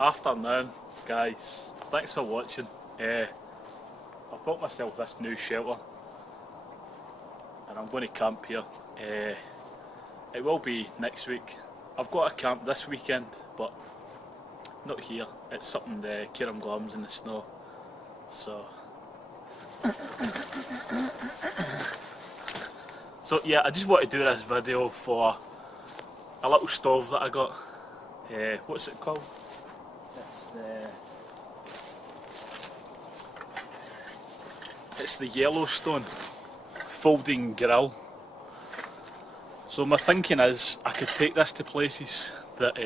Afternoon, guys. Thanks for watching. I've bought myself this new shelter and I'm going to camp here. It will be next week. I've got a camp this weekend, but not here. It's something the Kieran Glams in the snow. So yeah, I just want to do this video for a little stove that I got. What's it called? It's the Yellowstone folding grill. So my thinking is I could take this to places that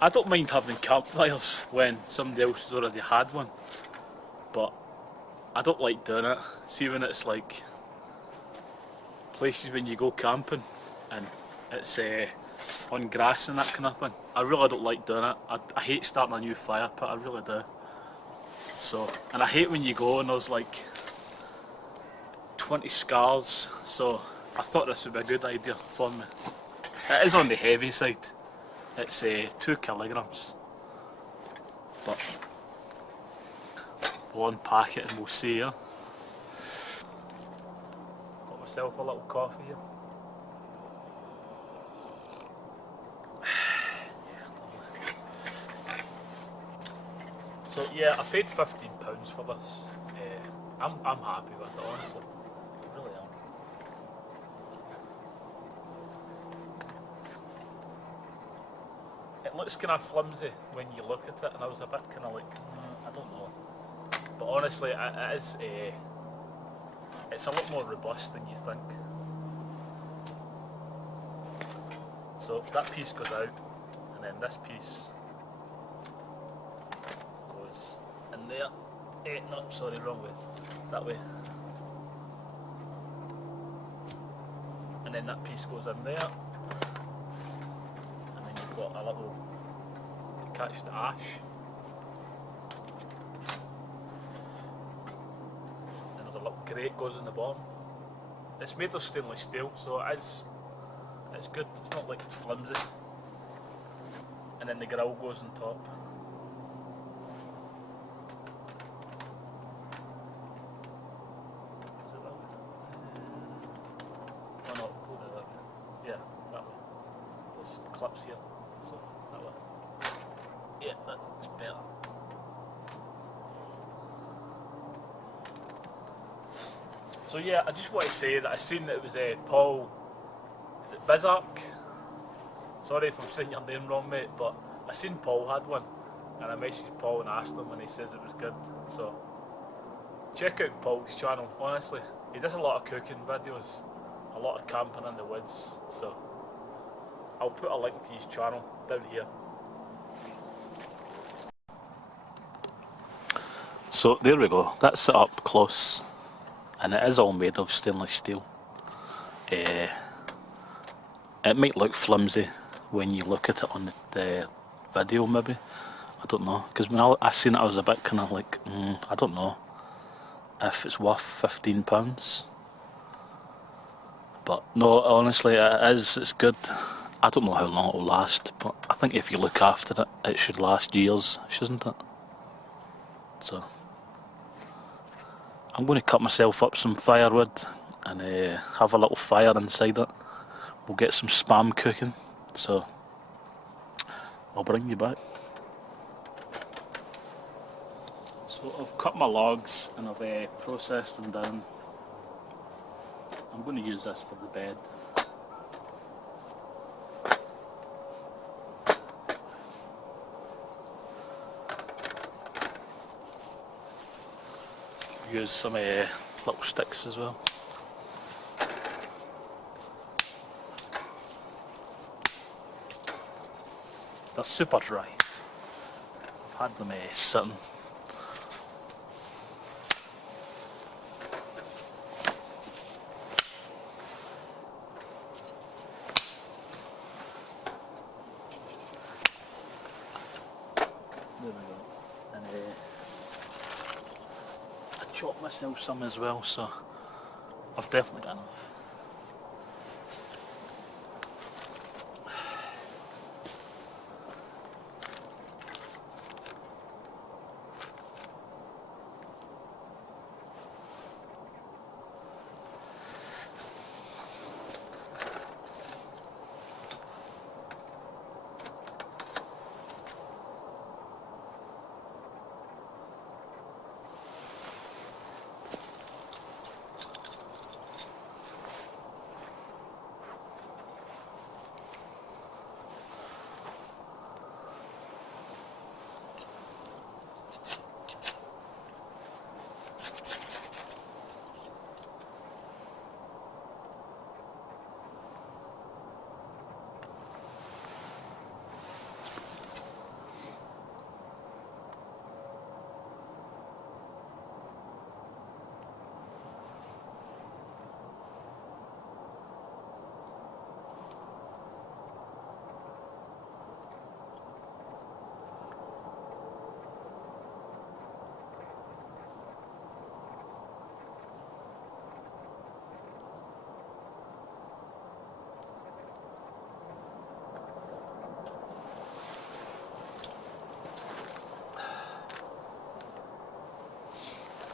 I don't mind having campfires when somebody else has already had one, but I don't like doing it. See, when it's like places when you go camping and it's on grass and that kind of thing, I really don't like doing it. I hate starting a new fire pit, I really do. So, and I hate when you go and there's like 20 scars, so I thought this would be a good idea for me. It is on the heavy side, it's 2 kilograms, but we'll unpack it and we'll see here. Got myself a little coffee here. So yeah, I paid £15 for this. I'm happy with it, honestly. I really am. It looks kind of flimsy when you look at it, and I was a bit kind of like, I don't know. But honestly, it is. It's a lot more robust than you think. So that piece goes out, and then this piece in there. No, sorry, wrong way. That way. And then that piece goes in there. And then you've got a little to catch the ash. And there's a little grate goes in the bottom. It's made of stainless steel, so it's good. It's not like flimsy. And then the grill goes on top. Clips here, so that way. Yeah, that's better. So yeah, I just want to say that I seen that it was Paul, is it Bizark? Sorry if I'm saying your name wrong, mate, but I seen Paul had one, and I messaged Paul and asked him, and he says it was good. So check out Paul's channel. Honestly, he does a lot of cooking videos, a lot of camping in the woods. So I'll put a link to his channel down here. So there we go, that's it up close, and it is all made of stainless steel. It might look flimsy when you look at it on the video maybe, I don't know, because when I seen it I was a bit kind of like, I don't know if it's worth £15. But no, honestly it is, it's good. I don't know how long it will last, but I think if you look after it, it should last years, shouldn't it? So I'm going to cut myself up some firewood and have a little fire inside it. We'll get some spam cooking, so I'll bring you back. So I've cut my logs and I've processed them down. I'm going to use this for the bed. Use some little sticks as well. They're super dry. I've had them sitting. There we go. And I chopped myself some as well, so I've definitely got enough.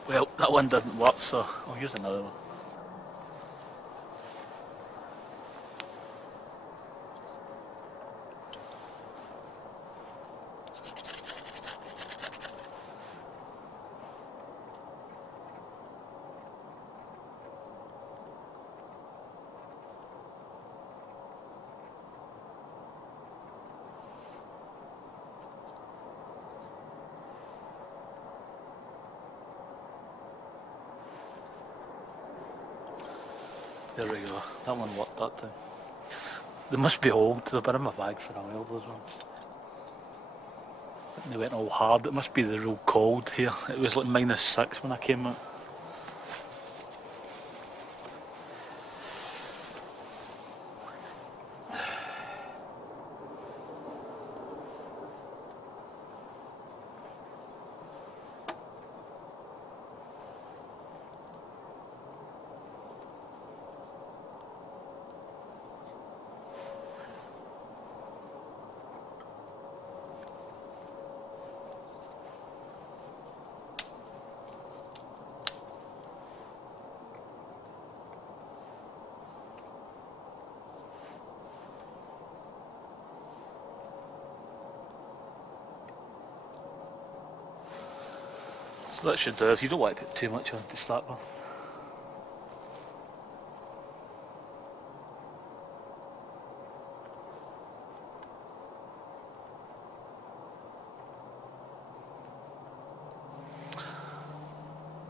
Well, that one didn't work, so I'll use another one. There we go, that one worked that time. They must be old, they've been in my bag for a while, those ones. And they went all hard, it must be the real cold here. It was like -6 when I came out. So that should do is you don't want to put too much on to start with.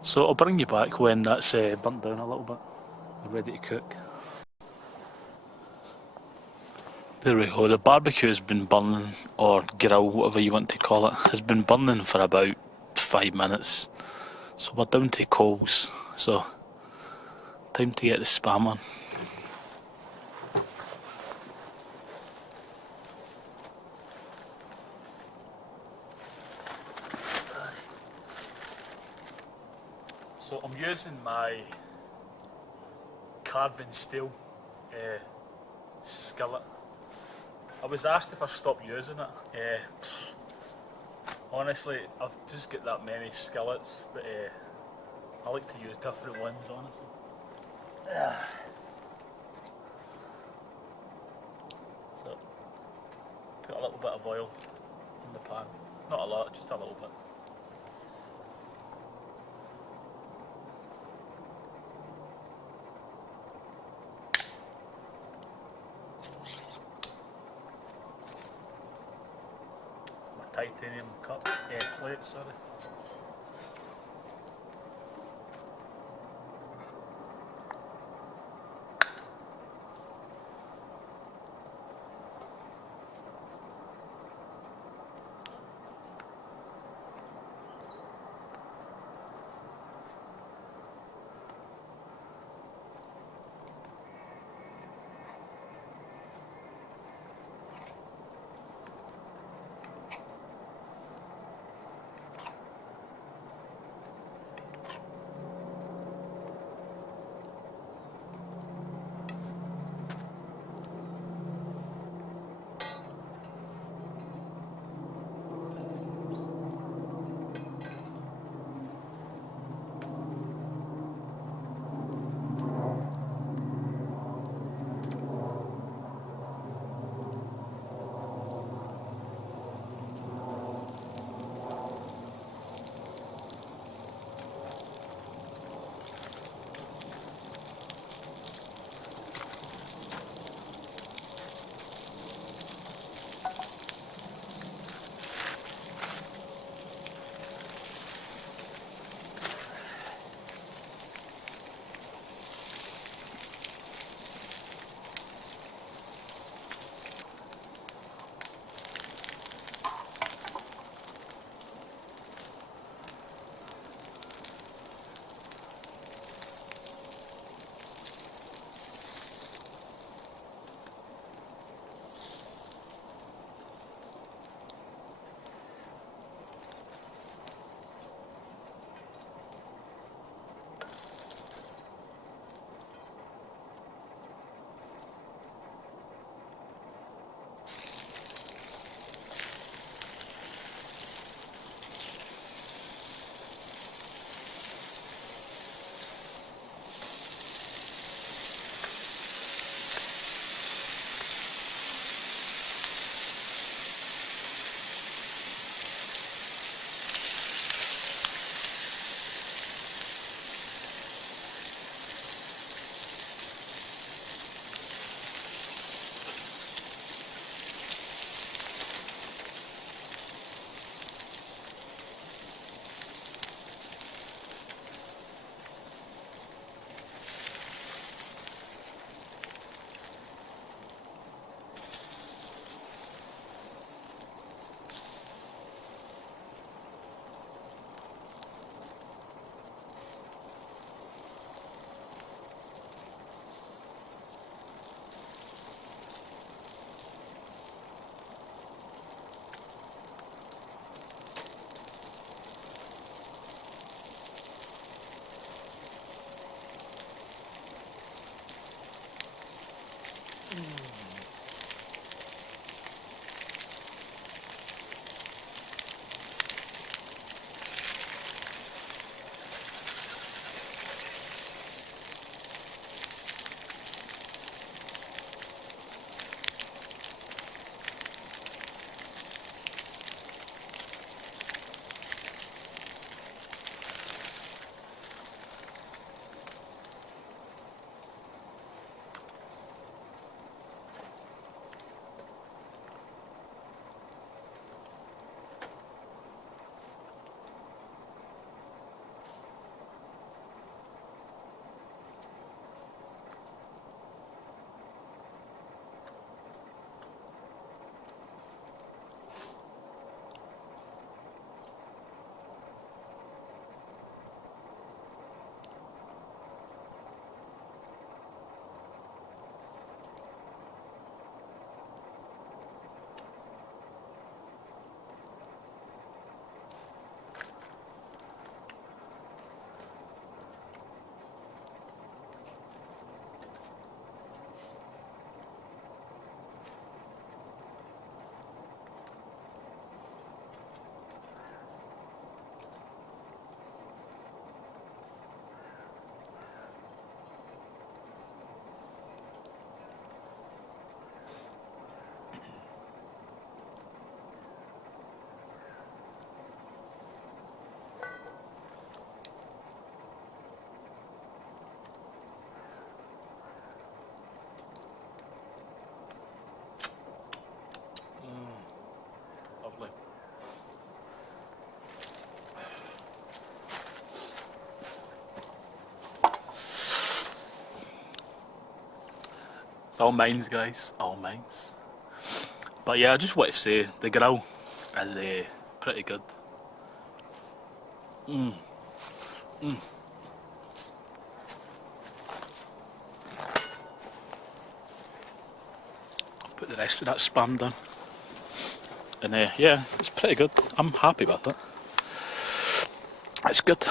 So I'll bring you back when that's burnt down a little bit, ready to cook. There we go, the barbecue has been burning, or grill, whatever you want to call it, has been burning for about 5 minutes. So we're down to coals, so time to get the spam on. So I'm using my carbon steel skillet. I was asked if I stopped using it. Honestly, I've just got that many skillets that I like to use different ones, honestly. So, put a little bit of oil in the pan. Not a lot, just a little bit. Titanium cup, plate, sorry. It's all mines, guys, all mines. But yeah, I just want to say the grill is pretty good. Put the rest of that spam down. And yeah, it's pretty good. I'm happy with it. It's good.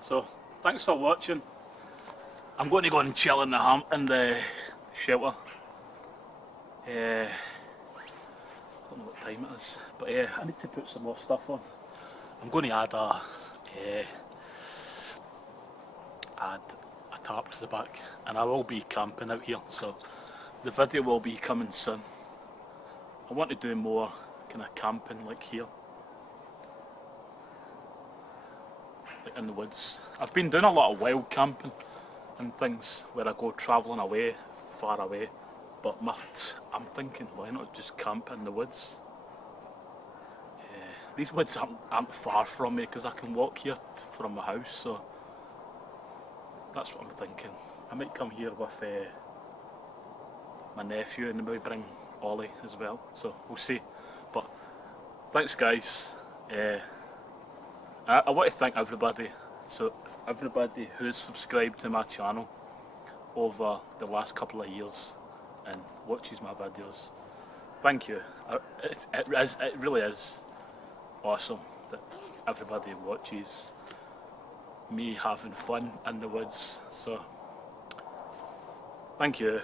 So, thanks for watching. I'm going to go and chill in the shelter. I don't know what time it is, but I need to put some more stuff on. I'm going to add a tarp to the back, and I will be camping out here, so the video will be coming soon. I want to do more kind of camping like here. In the woods. I've been doing a lot of wild camping and things where I go travelling away, far away, but I'm thinking, why not just camp in the woods? These woods aren't far from me because I can walk here from my house, so that's what I'm thinking. I might come here with my nephew and maybe bring Ollie as well, so we'll see. But thanks guys. I want to thank everybody, so everybody who's subscribed to my channel over the last couple of years and watches my videos. Thank you. It really is awesome that everybody watches me having fun in the woods, so thank you.